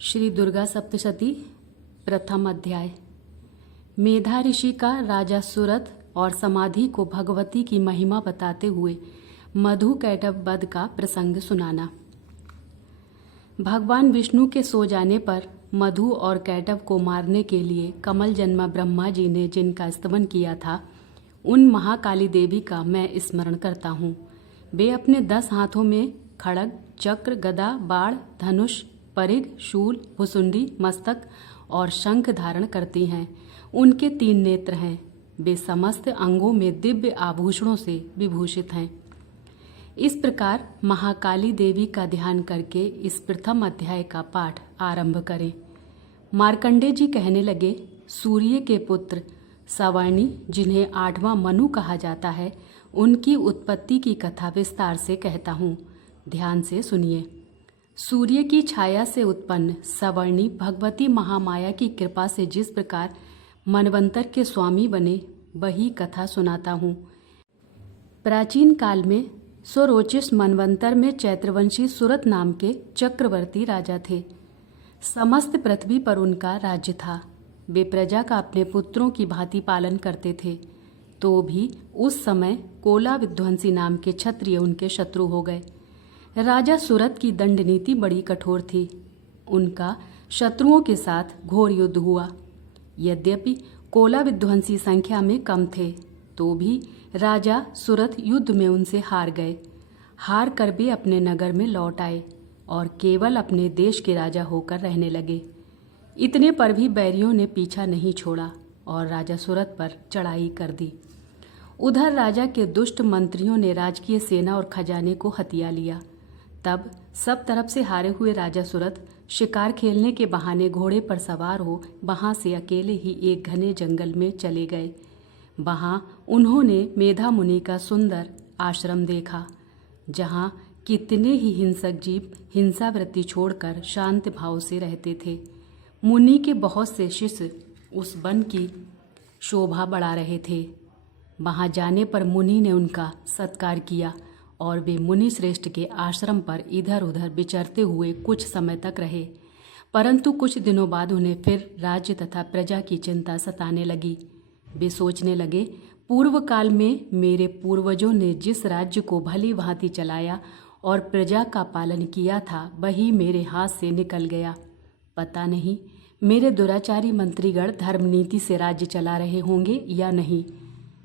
श्री दुर्गा सप्तशती प्रथम अध्याय। मेधा ऋषि का राजा सुरथ और समाधि को भगवती की महिमा बताते हुए मधु कैटभ वध का प्रसंग सुनाना। भगवान विष्णु के सो जाने पर मधु और कैटभ को मारने के लिए कमल जन्मा ब्रह्मा जी ने जिनका स्तवन किया था, उन महाकाली देवी का मैं स्मरण करता हूँ। वे अपने 10 हाथों में खड्ग, चक्र, गदा, बाण, धनुष, परिघ, शूल, भुसुंडी, मस्तक और शंख धारण करती हैं। उनके 3 नेत्र हैं। वे समस्त अंगों में दिव्य आभूषणों से विभूषित हैं। इस प्रकार महाकाली देवी का ध्यान करके इस प्रथम अध्याय का पाठ आरंभ करें। मार्कंडेय जी कहने लगे, सूर्य के पुत्र सवर्णी, जिन्हें 8वां मनु कहा जाता है, उनकी उत्पत्ति की कथा विस्तार से कहता हूँ, ध्यान से सुनिए। सूर्य की छाया से उत्पन्न सवर्णी भगवती महामाया की कृपा से जिस प्रकार मनवंतर के स्वामी बने, वही कथा सुनाता हूँ। प्राचीन काल में स्वरोचिष मनवंतर में चैत्रवंशी सुरथ नाम के चक्रवर्ती राजा थे। समस्त पृथ्वी पर उनका राज्य था। वे प्रजा का अपने पुत्रों की भांति पालन करते थे। तो भी उस समय कोला विध्वंसी नाम के क्षत्रिय उनके शत्रु हो गए। राजा सुरथ की दंड नीति बड़ी कठोर थी। उनका शत्रुओं के साथ घोर युद्ध हुआ। यद्यपि कोला विध्वंसी संख्या में कम थे, तो भी राजा सुरथ युद्ध में उनसे हार गए। हार कर वे अपने नगर में लौट आए और केवल अपने देश के राजा होकर रहने लगे। इतने पर भी बैरियों ने पीछा नहीं छोड़ा और राजा सुरथ पर चढ़ाई कर दी। उधर राजा के दुष्ट मंत्रियों ने राजकीय सेना और खजाने को हथिया लिया। तब सब तरफ से हारे हुए राजा सुरथ शिकार खेलने के बहाने घोड़े पर सवार हो वहां से अकेले ही एक घने जंगल में चले गए। वहां उन्होंने मेधा मुनि का सुंदर आश्रम देखा, जहां कितने ही हिंसक जीव हिंसावृत्ति छोड़कर शांत भाव से रहते थे। मुनि के बहुत से शिष्य उस वन की शोभा बढ़ा रहे थे। वहां जाने पर मुनि ने उनका सत्कार किया और वे मुनि श्रेष्ठ के आश्रम पर इधर उधर विचरते हुए कुछ समय तक रहे। परंतु कुछ दिनों बाद उन्हें फिर राज्य तथा प्रजा की चिंता सताने लगी। वे सोचने लगे, पूर्व काल में मेरे पूर्वजों ने जिस राज्य को भली भांति चलाया और प्रजा का पालन किया था, वही मेरे हाथ से निकल गया। पता नहीं मेरे दुराचारी मंत्रीगण धर्मनीति से राज्य चला रहे होंगे या नहीं।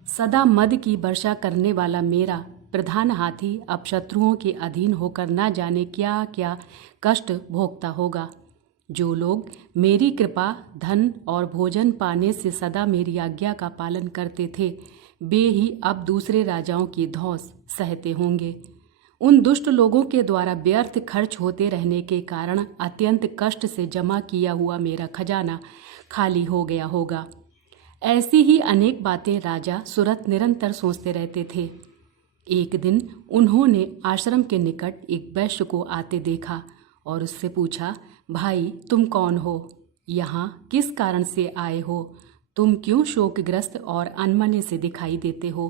सदा मद की वर्षा करने वाला मेरा प्रधान हाथी अब शत्रुओं के अधीन होकर न जाने क्या क्या कष्ट भोगता होगा। जो लोग मेरी कृपा, धन और भोजन पाने से सदा मेरी आज्ञा का पालन करते थे, वे ही अब दूसरे राजाओं की धौंस सहते होंगे। उन दुष्ट लोगों के द्वारा व्यर्थ खर्च होते रहने के कारण अत्यंत कष्ट से जमा किया हुआ मेरा खजाना खाली हो गया होगा। ऐसी ही अनेक बातें राजा सुरथ निरंतर सोचते रहते थे। एक दिन उन्होंने आश्रम के निकट एक वैश्य को आते देखा और उससे पूछा, भाई तुम कौन हो? यहाँ किस कारण से आए हो? तुम क्यों शोकग्रस्त और अनमने से दिखाई देते हो?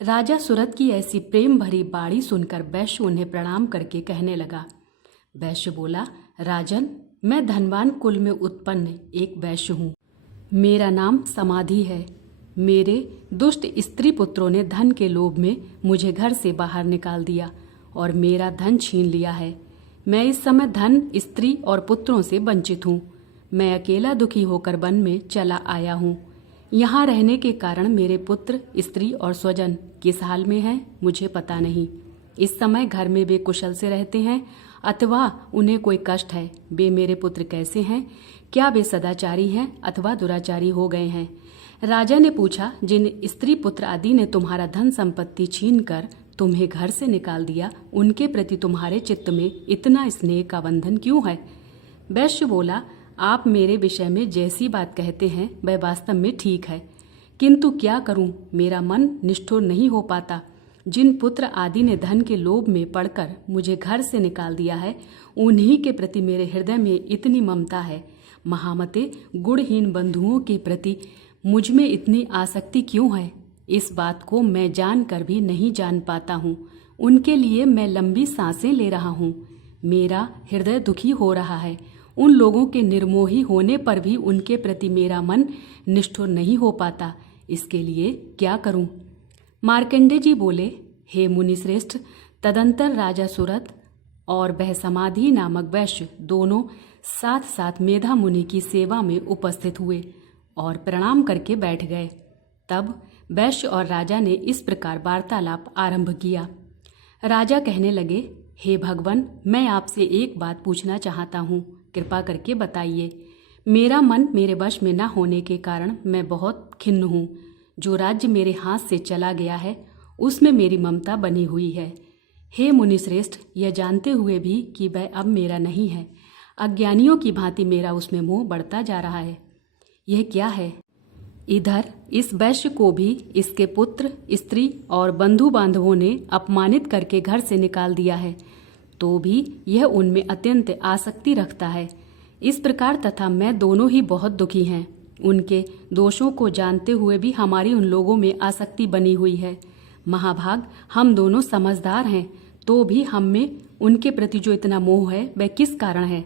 राजा सुरथ की ऐसी प्रेम भरी बाणी सुनकर वैश्य उन्हें प्रणाम करके कहने लगा। वैश्य बोला, राजन, मैं धनवान कुल में उत्पन्न एक वैश्य हूँ। मेरा नाम समाधि है। मेरे दुष्ट स्त्री पुत्रों ने धन के लोभ में मुझे घर से बाहर निकाल दिया और मेरा धन छीन लिया है। मैं इस समय धन, स्त्री और पुत्रों से वंचित हूँ। मैं अकेला दुखी होकर वन में चला आया हूँ। यहाँ रहने के कारण मेरे पुत्र, स्त्री और स्वजन किस हाल में हैं, मुझे पता नहीं। इस समय घर में वे कुशल से रहते हैं अथवा उन्हें कोई कष्ट है। वे मेरे पुत्र कैसे हैं? क्या वे सदाचारी हैं अथवा दुराचारी हो गए हैं? राजा ने पूछा, जिन स्त्री पुत्र आदि ने तुम्हारा धन संपत्ति छीन कर तुम्हें घर से निकाल दिया, उनके प्रति तुम्हारे चित्त में इतना स्नेह का बंधन क्यों है? वैश्य बोला, आप मेरे विषय में जैसी बात कहते हैं वह वास्तव में ठीक है, किंतु क्या करूं, मेरा मन निष्ठुर नहीं हो पाता। जिन पुत्र आदि ने धन के लोभ में पड़कर मुझे घर से निकाल दिया है, उन्हीं के प्रति मेरे हृदय में इतनी ममता है। महामते, गुणहीन बंधुओं के प्रति मुझ में इतनी आसक्ति क्यों है? इस बात को मैं जानकर भी नहीं जान पाता हूँ। उनके लिए मैं लंबी सांसें ले रहा हूँ। मेरा हृदय दुखी हो रहा है। उन लोगों के निर्मोही होने पर भी उनके प्रति मेरा मन निष्ठुर नहीं हो पाता। इसके लिए क्या करूं? मार्कंडेय जी बोले, हे मुनिश्रेष्ठ, तदंतर राजा सुरथ और वह समाधि नामक वैश्य दोनों साथ साथ मेधा मुनि की सेवा में उपस्थित हुए और प्रणाम करके बैठ गए। तब वैश्य और राजा ने इस प्रकार वार्तालाप आरंभ किया। राजा कहने लगे, हे भगवान, मैं आपसे एक बात पूछना चाहता हूँ, कृपा करके बताइए। मेरा मन मेरे वश में न होने के कारण मैं बहुत खिन्न हूँ। जो राज्य मेरे हाथ से चला गया है उसमें मेरी ममता बनी हुई है। हे मुनिश्रेष्ठ, यह जानते हुए भी कि वह अब मेरा नहीं है, अज्ञानियों की भांति मेरा उसमें मोह बढ़ता जा रहा है। यह क्या है? इधर इस वैश्य को भी इसके पुत्र, स्त्री और बंधु बांधवों ने अपमानित करके घर से निकाल दिया है, तो भी यह उनमें अत्यंत आसक्ति रखता है। इस प्रकार तथा मैं दोनों ही बहुत दुखी हैं। उनके दोषों को जानते हुए भी हमारी उन लोगों में आसक्ति बनी हुई है। महाभाग, हम दोनों समझदार हैं, तो भी हम में उनके प्रति जो इतना मोह है वह किस कारण है?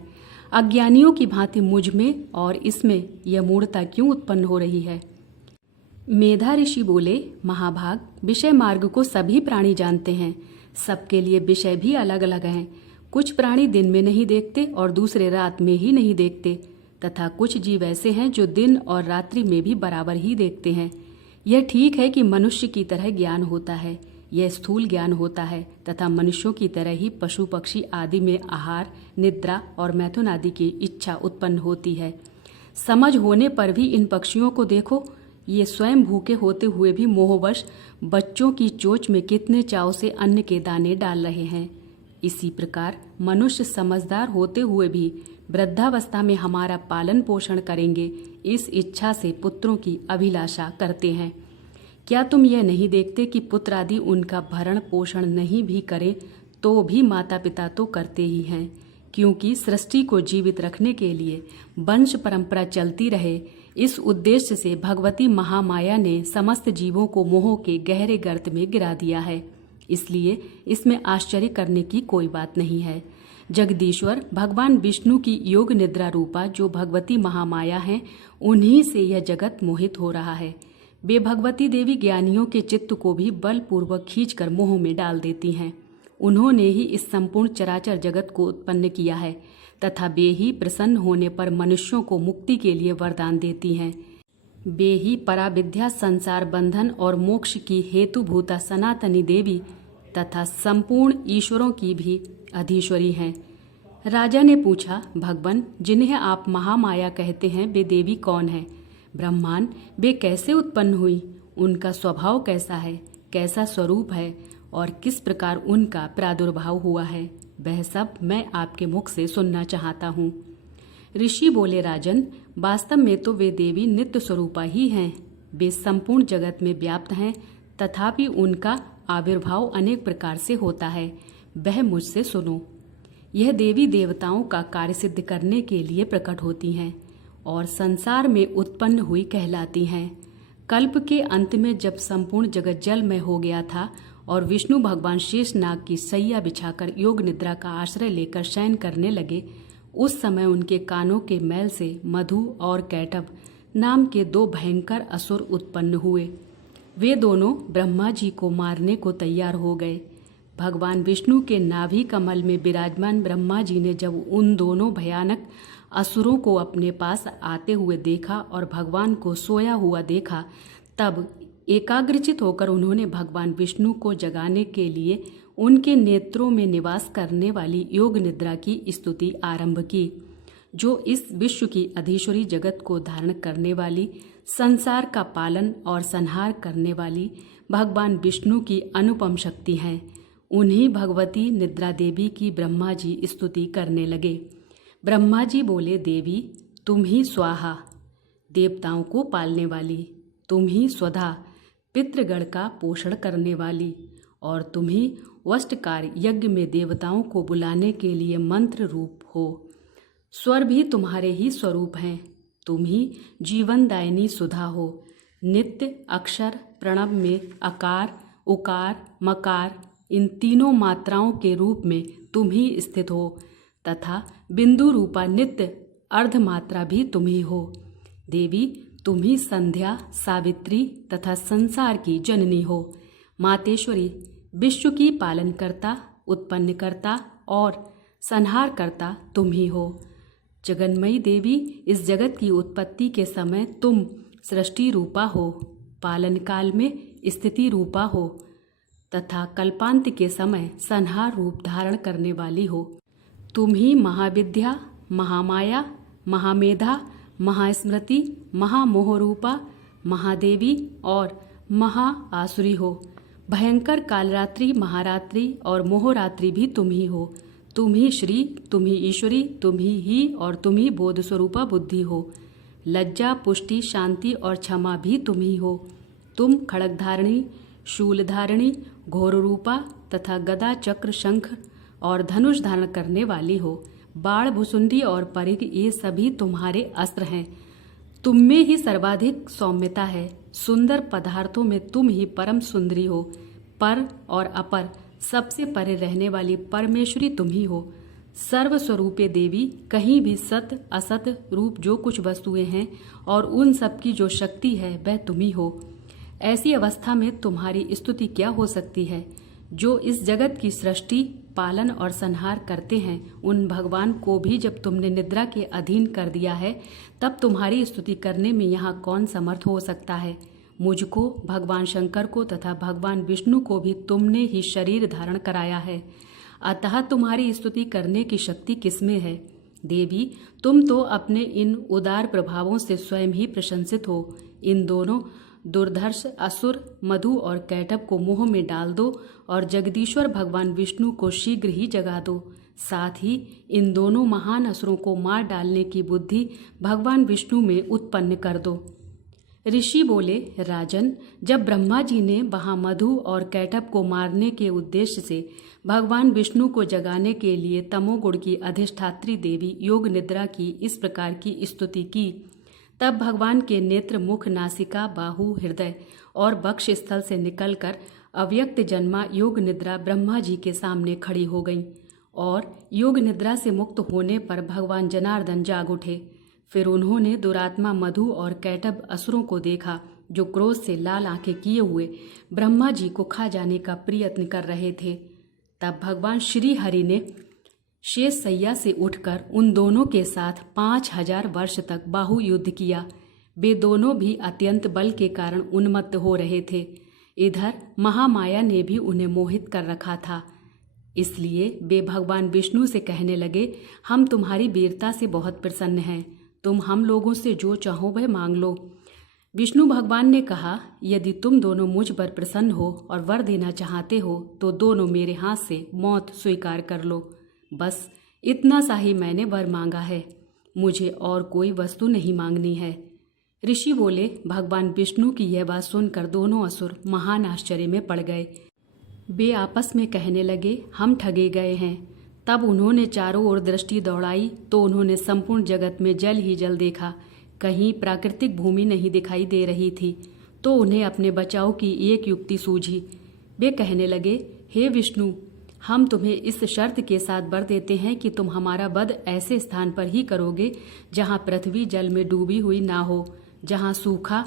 अज्ञानियों की भांति मुझ में और इसमें यह मूढ़ता क्यों उत्पन्न हो रही है? मेधा ऋषि बोले, महाभाग, विषय मार्ग को सभी प्राणी जानते हैं। सबके लिए विषय भी अलग अलग हैं। कुछ प्राणी दिन में नहीं देखते और दूसरे रात में ही नहीं देखते, तथा कुछ जीव ऐसे हैं जो दिन और रात्रि में भी बराबर ही देखते हैं। यह ठीक है कि मनुष्य की तरह ज्ञान होता है, यह स्थूल ज्ञान होता है, तथा मनुष्यों की तरह ही पशु पक्षी आदि में आहार, निद्रा और मैथुन आदि की इच्छा उत्पन्न होती है। समझ होने पर भी इन पक्षियों को देखो, ये स्वयं भूखे होते हुए भी मोहवश बच्चों की चोंच में कितने चाव से अन्न के दाने डाल रहे हैं। इसी प्रकार मनुष्य समझदार होते हुए भी वृद्धावस्था में हमारा पालन पोषण करेंगे, इस इच्छा से पुत्रों की अभिलाषा करते हैं। क्या तुम यह नहीं देखते कि पुत्र आदि उनका भरण पोषण नहीं भी करे तो भी माता पिता तो करते ही हैं, क्योंकि सृष्टि को जीवित रखने के लिए वंश परंपरा चलती रहे, इस उद्देश्य से भगवती महामाया ने समस्त जीवों को मोह के गहरे गर्त में गिरा दिया है। इसलिए इसमें आश्चर्य करने की कोई बात नहीं है। जगदीश्वर भगवान विष्णु की योग निद्रा रूपा जो भगवती महामाया है, उन्हीं से यह जगत मोहित हो रहा है। वे भगवती देवी ज्ञानियों के चित्त को भी बलपूर्वक खींचकर मोह में डाल देती हैं। उन्होंने ही इस संपूर्ण चराचर जगत को उत्पन्न किया है, तथा वे ही प्रसन्न होने पर मनुष्यों को मुक्ति के लिए वरदान देती हैं। वे ही पराविद्या, संसार बंधन और मोक्ष की हेतुभूता सनातनी देवी तथा संपूर्ण ईश्वरों की भी अधीश्वरी हैं। राजा ने पूछा, भगवान, जिन्हें आप महामाया कहते हैं वे देवी कौन है? ब्रह्मांड, वे कैसे उत्पन्न हुई? उनका स्वभाव कैसा है, कैसा स्वरूप है और किस प्रकार उनका प्रादुर्भाव हुआ है, वह सब मैं आपके मुख से सुनना चाहता हूँ। ऋषि बोले, राजन, वास्तव में तो वे देवी नित्य स्वरूपा ही हैं। वे संपूर्ण जगत में व्याप्त हैं, तथापि उनका आविर्भाव अनेक प्रकार से होता है, वह मुझसे सुनो। यह देवी देवताओं का कार्य सिद्ध करने के लिए प्रकट होती हैं और संसार में उत्पन्न हुई कहलाती हैं। कल्प के अंत में जब संपूर्ण जगत जलमय हो गया था और विष्णु भगवान शेषनाग की सैया बिछाकर योग निद्रा का आश्रय लेकर शयन करने लगे, उस समय उनके कानों के मैल से मधु और कैटभ नाम के दो भयंकर असुर उत्पन्न हुए। वे दोनों ब्रह्मा जी को मारने को तैयार हो गए। भगवान विष्णु के नाभि कमल में विराजमान ब्रह्मा जी ने जब उन दोनों भयानक असुरों को अपने पास आते हुए देखा और भगवान को सोया हुआ देखा, तब एकाग्रचित होकर उन्होंने भगवान विष्णु को जगाने के लिए उनके नेत्रों में निवास करने वाली योग निद्रा की स्तुति आरंभ की, जो इस विश्व की अधीश्वरी जगत को धारण करने वाली, संसार का पालन और संहार करने वाली भगवान विष्णु की अनुपम शक्ति है। उन्हीं भगवती निद्रा देवी की ब्रह्मा जी स्तुति करने लगे। ब्रह्मा जी बोले, देवी, तुम ही स्वाहा, देवताओं को पालने वाली, तुम ही स्वधा, पितृगण का पोषण करने वाली, और तुम ही वष्टकार यज्ञ में देवताओं को बुलाने के लिए मंत्र रूप हो। स्वर भी तुम्हारे ही स्वरूप हैं। तुम ही जीवनदायिनी सुधा हो। नित्य अक्षर प्रणव में अकार, उकार, मकार, इन तीनों मात्राओं के रूप में तुम ही स्थित हो, तथा बिंदु रूपा नित्य अर्धमात्रा भी तुम ही हो। देवी, तुम ही संध्या, सावित्री तथा संसार की जननी हो। मातेश्वरी, विश्व की पालनकर्ता, उत्पन्नकर्ता और संहारकर्ता तुम ही हो। जगन्मयी देवी, इस जगत की उत्पत्ति के समय तुम सृष्टि रूपा हो, पालन काल में स्थिति रूपा हो तथा कल्पांत के समय संहार रूप धारण करने वाली हो। तुम ही महाविद्या, महामाया, महामेधा, महास्मृति, महामोह रूपा, महादेवी और महाआसुरी हो। भयंकर कालरात्रि, महारात्रि और मोहरात्रि भी तुम ही हो। तुम ही श्री, तुम ही ईश्वरी, तुम ही और तुम ही बोध स्वरूपा बुद्धि हो। लज्जा, पुष्टि, शांति और क्षमा भी तुम ही हो। तुम खड़गधारिणी, शूलधारिणी, घोर रूपा तथा गदा, चक्र, शंख और धनुष धारण करने वाली हो। बाण, भुसुंडी और परिघ ये सभी तुम्हारे अस्त्र हैं। तुम में ही सर्वाधिक सौम्यता है। सुंदर पदार्थों में तुम ही परम सुंदरी हो। पर और अपर सबसे परे रहने वाली परमेश्वरी तुम ही हो। सर्वस्वरूपे देवी, कहीं भी सत असत रूप जो कुछ वस्तुएं हैं और उन सब की जो शक्ति है वह तुम ही हो। ऐसी अवस्था में तुम्हारी स्तुति क्या हो सकती है। जो इस जगत की सृष्टि, पालन और संहार करते हैं, उन भगवान को भी जब तुमने निद्रा के अधीन कर दिया है, तब तुम्हारी स्तुति करने में यहाँ कौन समर्थ हो सकता है। मुझको, भगवान शंकर को तथा भगवान विष्णु को भी तुमने ही शरीर धारण कराया है, अतः तुम्हारी स्तुति करने की शक्ति किसमें है। देवी, तुम तो अपने इन उदार प्रभावों से स्वयं ही प्रशंसित हो। इन दोनों दुर्धर्ष असुर मधु और कैटभ को मोह में डाल दो और जगदीश्वर भगवान विष्णु को शीघ्र ही जगा दो। साथ ही इन दोनों महान असुरों को मार डालने की बुद्धि भगवान विष्णु में उत्पन्न कर दो। ऋषि बोले, राजन, जब ब्रह्मा जी ने वहां मधु और कैटभ को मारने के उद्देश्य से भगवान विष्णु को जगाने के लिए तमोगुण की अधिष्ठात्री देवी योग निद्रा की इस प्रकार की स्तुति की, तब भगवान के नेत्र, मुख, नासिका, बाहु, हृदय और वक्ष स्थल से निकलकर अव्यक्त जन्मा योग निद्रा ब्रह्मा जी के सामने खड़ी हो गई और योग निद्रा से मुक्त होने पर भगवान जनार्दन जाग उठे। फिर उन्होंने दुरात्मा मधु और कैटभ असुरों को देखा, जो क्रोध से लाल आंखें किए हुए ब्रह्मा जी को खा जाने का प्रयत्न कर रहे थे। तब भगवान श्री हरि ने शेष सैया से उठकर उन दोनों के साथ 5000 वर्ष तक बाहु युद्ध किया। वे दोनों भी अत्यंत बल के कारण उन्मत्त हो रहे थे। इधर महामाया ने भी उन्हें मोहित कर रखा था। इसलिए वे भगवान विष्णु से कहने लगे, हम तुम्हारी वीरता से बहुत प्रसन्न हैं। तुम हम लोगों से जो चाहो वह मांग लो। विष्णु भगवान ने कहा, यदि तुम दोनों मुझ पर प्रसन्न हो और वर देना चाहते हो तो दोनों मेरे हाथ से मौत स्वीकार कर लो। बस इतना सा ही मैंने वर मांगा है, मुझे और कोई वस्तु नहीं मांगनी है। ऋषि बोले, भगवान विष्णु की यह बात सुनकर दोनों असुर महान आश्चर्य में पड़ गए। वे आपस में कहने लगे, हम ठगे गए हैं। तब उन्होंने चारों ओर दृष्टि दौड़ाई तो उन्होंने संपूर्ण जगत में जल ही जल देखा। कहीं प्राकृतिक भूमि नहीं दिखाई दे रही थी। तो उन्हें अपने बचाव की एक युक्ति सूझी। वे कहने लगे, हे विष्णु, हम तुम्हें इस शर्त के साथ वर देते हैं कि तुम हमारा वध ऐसे स्थान पर ही करोगे जहाँ पृथ्वी जल में डूबी हुई ना हो, जहाँ सूखा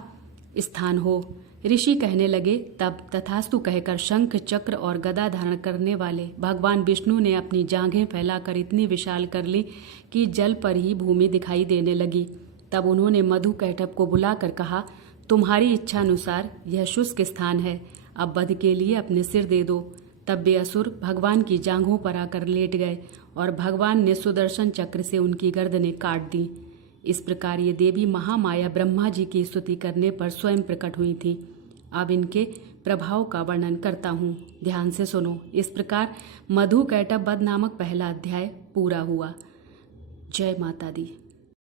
स्थान हो। ऋषि कहने लगे, तब तथास्तु कहकर शंख, चक्र और गदा धारण करने वाले भगवान विष्णु ने अपनी जांघें फैलाकर इतनी विशाल कर ली कि जल पर ही भूमि दिखाई देने लगी। तब उन्होंने मधु कैटभ को बुलाकर कहा, तुम्हारी इच्छा अनुसार यह शुष्क स्थान है, अब वध के लिए अपने सिर दे दो। तब वे असुर भगवान की जांघों पर आकर लेट गए और भगवान ने सुदर्शन चक्र से उनकी गर्दनें काट दी। इस प्रकार ये देवी महामाया ब्रह्मा जी की स्तुति करने पर स्वयं प्रकट हुई थी। अब इनके प्रभाव का वर्णन करता हूँ, ध्यान से सुनो। इस प्रकार मधु कैटभ वध नामक पहला अध्याय पूरा हुआ। जय माता दी।